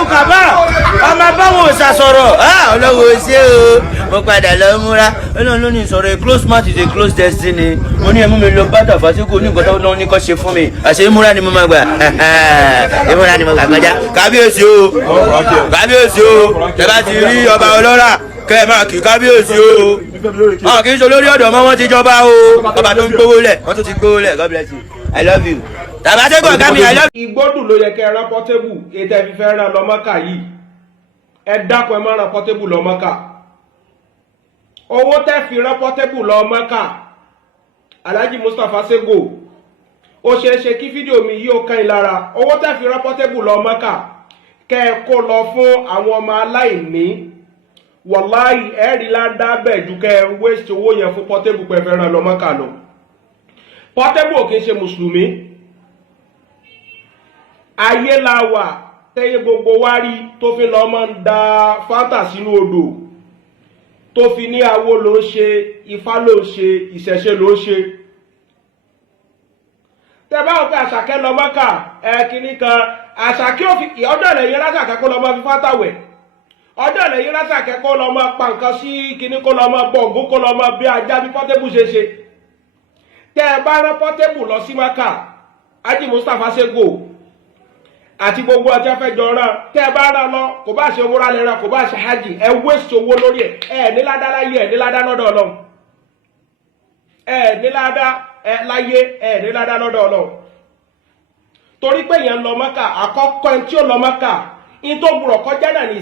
nínú kàbá ọmọ báwọn ò ṣàṣọ̀rọ̀ ọlọ́wọ́ ṣé o mo padà lọ múra ọlọ́run ló ní sọ̀rọ̀ a close match is a close destiny mo ní ẹmú mi lọ bá Tafa Sego ní nǹkan tó lọ́wọ́ ní kọ́ ṣe fún mi àṣẹ ìmúra ni mo máa gbà ìmúra ni mo gbà kọjá kábíyèsí o tẹ bá ti rí ọba ọlọ́rà kẹ ẹ máa kí kábíyèsí o kì í ṣe olórí ọ̀dọ́ mọ́ wọ́n ti jọba o ọba tó ń gbówó lẹ̀ wọ́n tún ti gbówó lẹ̀ God bless you I love you Tafa Sego ọ̀gá mi I love you. Ìgbódùn ló yẹ kẹ́ ẹ rán Portable ètò ẹ fi fẹ́ rán lọ Mecca yìí ẹ dákun ẹ má rán Portable lọ Mecca owó tẹ́ fi rán Portable lọ Mecca Alaji Tafa Sego ó ṣeé ṣe kí fídíò mi yìí ó kàn yín lára owó tẹ́ fi rán Portable lọ Mecca kẹ́ ẹ kó lọ fún àwọn ọmọ aláìní wàláì ẹ̀rí ládá bẹ́ẹ̀ ju kẹ́ ẹ waste owó yẹn fún Portable pẹ́ fẹ́ rán lọ Mecca lọ. Portable kì í ṣe mùsùlùmí ayé la wà tẹ́yẹ gbogbo wá rí tó fi lọ́ máa ń da fanta sínú odò tó fi ní awo ló ń ṣe ifá ló ń ṣe ìṣẹ̀ṣe ló ń ṣe tẹ́ bá wọ́n pé àṣàkẹ́ lọ Mẹ́kà kìíní kan àṣàkẹ́ òfin ọjọ́ ilẹ̀ yẹn lásàkẹ́ kó lọ máa fi fanta wẹ̀ ọjọ́ ilẹ̀ yẹn lásàkẹ́ kó lọ máa pa nǹkan sí kìíní kó lọ máa bọ̀ ògún kó lọ máa bí ajá bí Portable ṣe ṣe tẹ́ bá rán Portable lọ sí Mẹ́kà Alaji Tafa Sego àti gbogbo ọjọ́ fẹ́ jọ rán tẹ́ bá rán lọ kò bá ṣe owó rálẹ̀ rán kò bá ṣe hajj ẹ waste owó lórí ẹ ní ládá láyé ẹ ní ládá lọ́dọ̀ Ọlọ́run ẹ ní ládá láyé ẹ ní ládá lọ́dọ̀ Ọlọ́run torí pé yẹn lọ Mẹ́kà àkọ́kọ́ ẹni tí ó lọ Mẹ́kà in tó gbúrọ̀ kọjá náà ní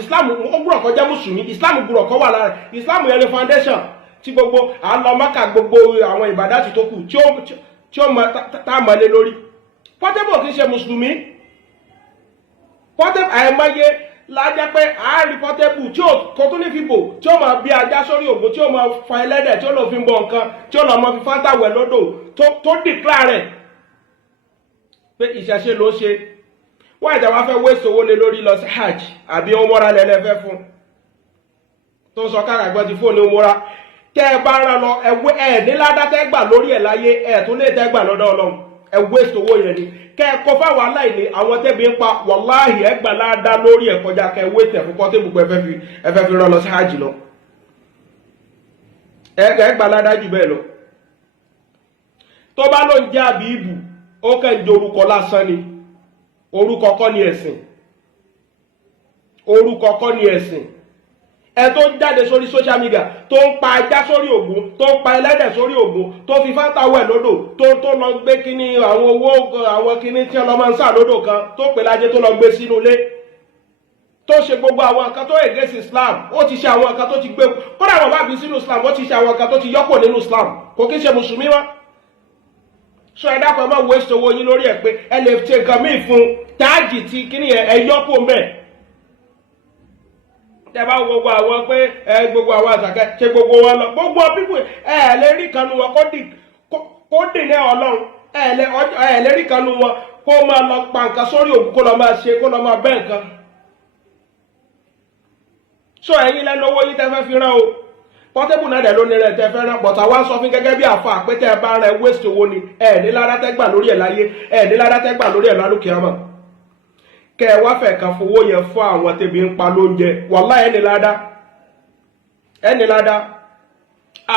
Islam ó gbúrọ̀ kọjá mùsùlùmí Islam gbúrọ̀ kọ́ wà lára Islam yẹn ní foundation tí gbogbo à ń lọ Mẹ́kà gbogbo àwọn ìbàdàtì tó kù tí ó mọ tá a mọ̀lé lórí Portable kì í ṣe mùsùlùmí Portable àìmọye lájẹ́ pé àárí Portable tí ó kò tún ní fìbò tí ó máa bí ajá sórí ògbó tí ó máa fa ẹlẹ́dẹ̀ tí ó lọ fi ń bọ nǹkan tí ó lọ máa fi fanta wẹ̀ lódò tó dìklá rẹ̀ pé ìṣẹ̀ṣe ló ṣe wọ́n ìjà wá fẹ́ wéṣọ owó lé lórí lọ sí hajj àbí ọmọra lẹ́lẹ́fẹ́ fún tó sọ kára gbọ́n ti fóònù ọmọra tẹ́ ẹ bá rán lọ ẹ̀wẹ́ ẹ̀ níládá tẹ́gbà lórí ẹ̀ láyé ẹ̀ tó lè tẹ́gbà lọ́dọ̀ Ọlọ́run ẹ waste owó yẹn ni kẹ́ẹ̀kọ́ fáwọn aláìní àwọn tẹ́bi ń pa wàláhì ẹgbà ládá lórí ẹ̀ kọjá kẹ́ waste ẹ̀ fún Portable pé ẹfẹ́ fi rán lọ sí hajj lọ ẹgbà ládá jù bẹ́ẹ̀ lọ tó bá ló ń jẹ́ àbí ìbù ó kẹ́ ń jẹ orúkọ lásán ni orúkọ kọ́ ni ẹ̀sìn orúkọ kọ́ ni ẹ̀sìn ẹ tó ń jáde sórí social media tó ń pa ajá sórí ògún tó ń pa ẹlẹ́dẹ̀ sórí ògún tó fi fanta wẹ̀ lódò tó lọ gbé kíní àwọn owó àwọn kíní tí ọlọ́mọ ń sà lódò kan tó pè lájẹ tó lọ gbé sínú ilé tó ṣe gbogbo àwọn nǹkan tó against Islam ó ti ṣe àwọn nǹkan tó ti gbé kódà wọn bá bí sínú Islam ó ti ṣe àwọn nǹkan tó ti yọ́pọ̀ nínú Islam kò kí ń ṣe mùsùlùmí wá sọ ẹ dákọ̀ ẹ má waste owó yín lórí ẹ pé ẹ lè ṣe nǹkan míì fún táàjì tí kíní ẹ yọ́pọ̀ mẹ́ẹ̀ tẹ́bá gbogbo àwọn pé gbogbo àwọn àṣàkẹ́ ṣe gbogbo wọn lọ gbogbo pípù lè rí kanú wọn kó dì ní Ọlọ́run lè rí kanú wọn kó máa lọ pa nǹkan sórí òkú kó lọ máa ṣe kó lọ máa bẹ́ nǹkan so ẹ̀yin lẹ́nu owó yìí tẹ́fẹ́ fi rán o Portable náà dẹ̀ ló ní rẹ̀ tẹ́fẹ́ rán bọ̀tà wá sọ fún gẹ́gẹ́ bí àfa àpẹtẹ bá rẹ̀ waste owó ni ní ládàtẹ́gbà lórí ẹ̀ láyé ní ládàtẹ́gbà lórí ẹ̀ lálùkì ọmọ kẹ ẹ wá fẹ́ kan fowó yẹn fún àwọn tẹ́bi ń pa lóúnjẹ wàlá ẹni ládá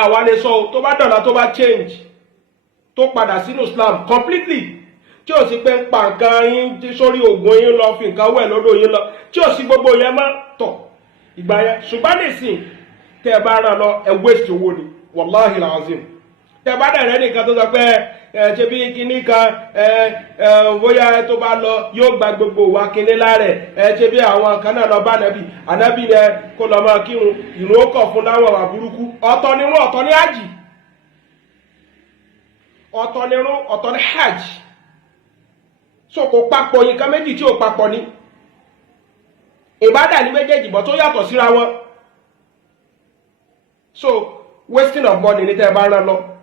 àwa lè sọ tó bá dọ̀là tó bá change tó padà sínú Islam completely tí ò sí pé ń pa nǹkan yín sórí ògùn yín lọ fi nǹkan wẹ̀ lọ́dọ̀ yín lọ tí ò sí gbogbo yẹn mọ́ tọ̀ ìgbà yẹn ṣùgbọ́n nìsín tẹ́ ẹ bá rán lọ ẹ waste owó ni wàláhì làzim tẹ́ bá dẹ̀ rẹ́ nìkan tó sọ pé ṣe bí kíní kan bóyá tó bá lọ yóò gba gbogbo wa kíní láàrẹ̀ ṣe bí àwọn kan náà lọ bá ànábì ni kó lọ máa kírun ìrun ó kọ̀ fún láwọn wà burúkú ọ̀tọ̀ ni wọn ọ̀tọ̀ ní hajj ọ̀tọ̀ ni irun ọ̀tọ̀ ní hajj so kò papọ̀ nǹkan méjì tí ò papọ̀ ní ìbádà ní méjèèjì bọ̀ tó yàtọ̀ síra wọn so wasting of money ní tẹ́ bá rán lọ